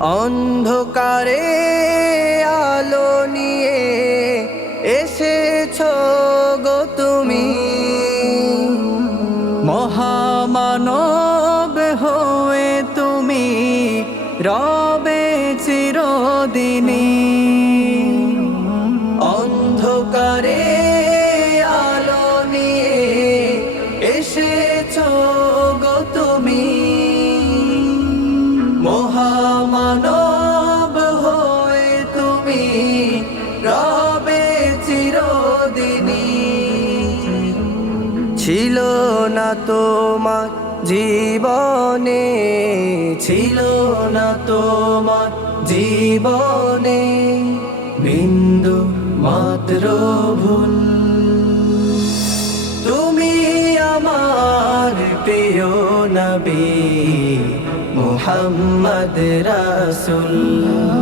অন্ধকারে আলো নিয়ে এসেছ গো তুমি। মহামানব হয়ে তুমি রবে চিরদিনী অন্ধকারে আলো নিয়ে এসেছ মহামানব হয়ে তুমি রবে চিরদিনী ছিল না তোমার জীবনে, ছিল না তোমার জীবনে, বিন্দু মাত্র ভুল। তুমি আমার প্রিয় নবী। মুহাম্মদ রাসুল